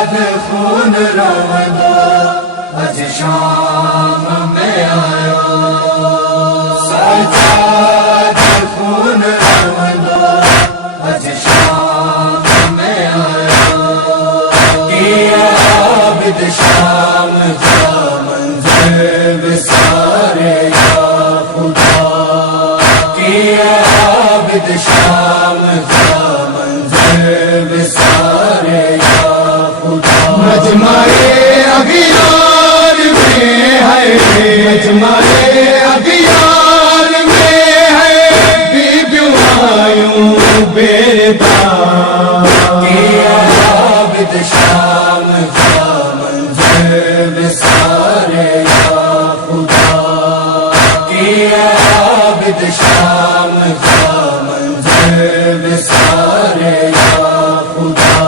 سجاد خون روندو اج شام میں آیا سجاد خون روندو اج شام میں آیا کیا عابد شام کا منظر وسارے یا خدا کیا عابد شام کا منظر وسارے یا خدا مجمع اغیار میں ہے مجمع اغیار میں ہے بیبیوں آیوں بیدار کیا عابد شام کا منظر وسارے یا خدا کیا عابد شام کا منظر وسارے یا خدا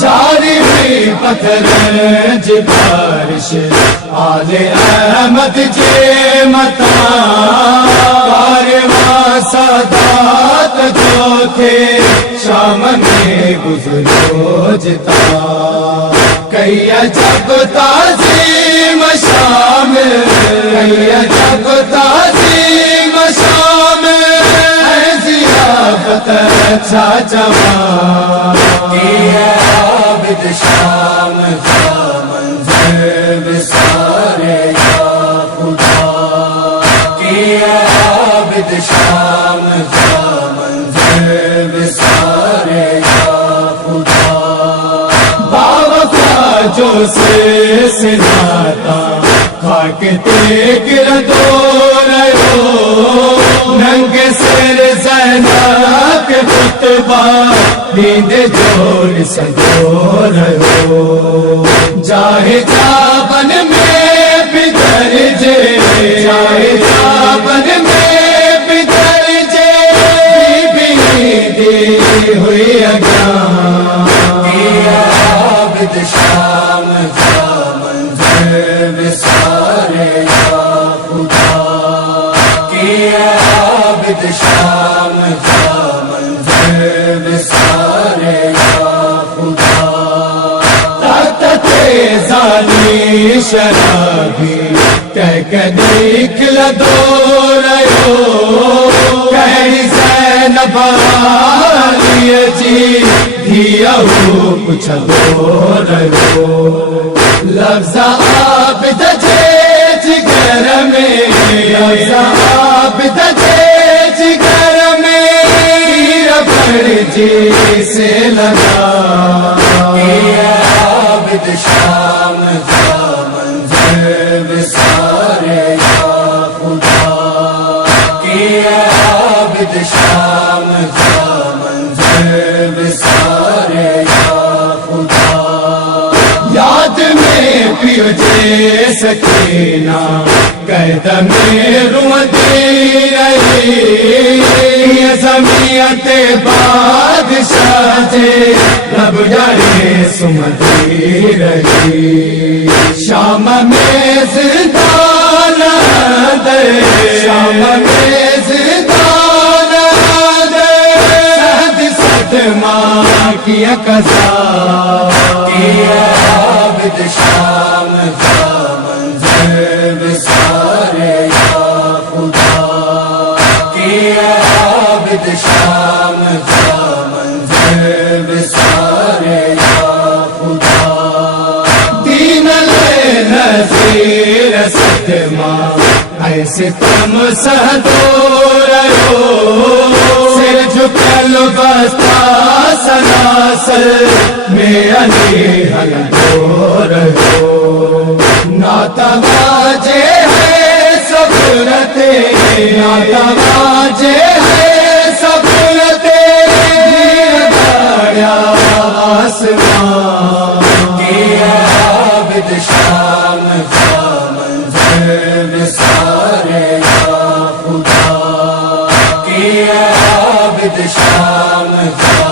جاری ہوئی پتھر بارش آل احمد جے متا کارواں سادات جو تھے شام میں گزرو جتا کئی عجب تعظیم شام کئی عجب تعظیم شام اے ضیافت اچھا جوان کیا عابد شام کا منظر وسارے یا خدا کیا عابد شام کا منظر وسارے یا خدا باوفا جو سے ناتا خاک تیک ردو رہو ننگ سر زینب کے خطبہ نیند جوڑ سجو رہو جاہے جابن میں بدر جے جاہے جابن میں بدر جے بی دی ہوئی اگیان کیا عابد شام کا منظر وسارے یا خدا کیا عابد شام کا منظر وسارے یا خدا طاقت ظالی شرابی کہہ کہ نکلا دو رہو کہی زینب آلی جی دیا ہو کچھ دو رہو لفظ عابد جے جگر میں لفظ عابد جے جگر میں تیر پڑ جی سے لگا کیا عابد شام کا منظر وسارے یا خدا کیا عابد شام کا منظر وسارے یا خدا یاد میں پیو جے سکینہ قیدم میں روتی رہی یہ زمیت بادشاہ جے لب جاڑے سمتی رہی شام میں زندان دے شام میں زندان دے صد صدمہ کیا قضا کیا عابد شام کا منظر وسارے یا خدا کیا عابد شام کا منظر وسارے یا خدا دین نظیر صدمہ ایسے تم سہدو رہو سر جھکل بستا سلاسل میں علی ہلدو رہو ناتا باجے ہے سبرتے ناتا باجے ہے سبرتے داڑیا آسمان کیا عابد شام کا منظر وسارے یا خدا کیا عابد شام کا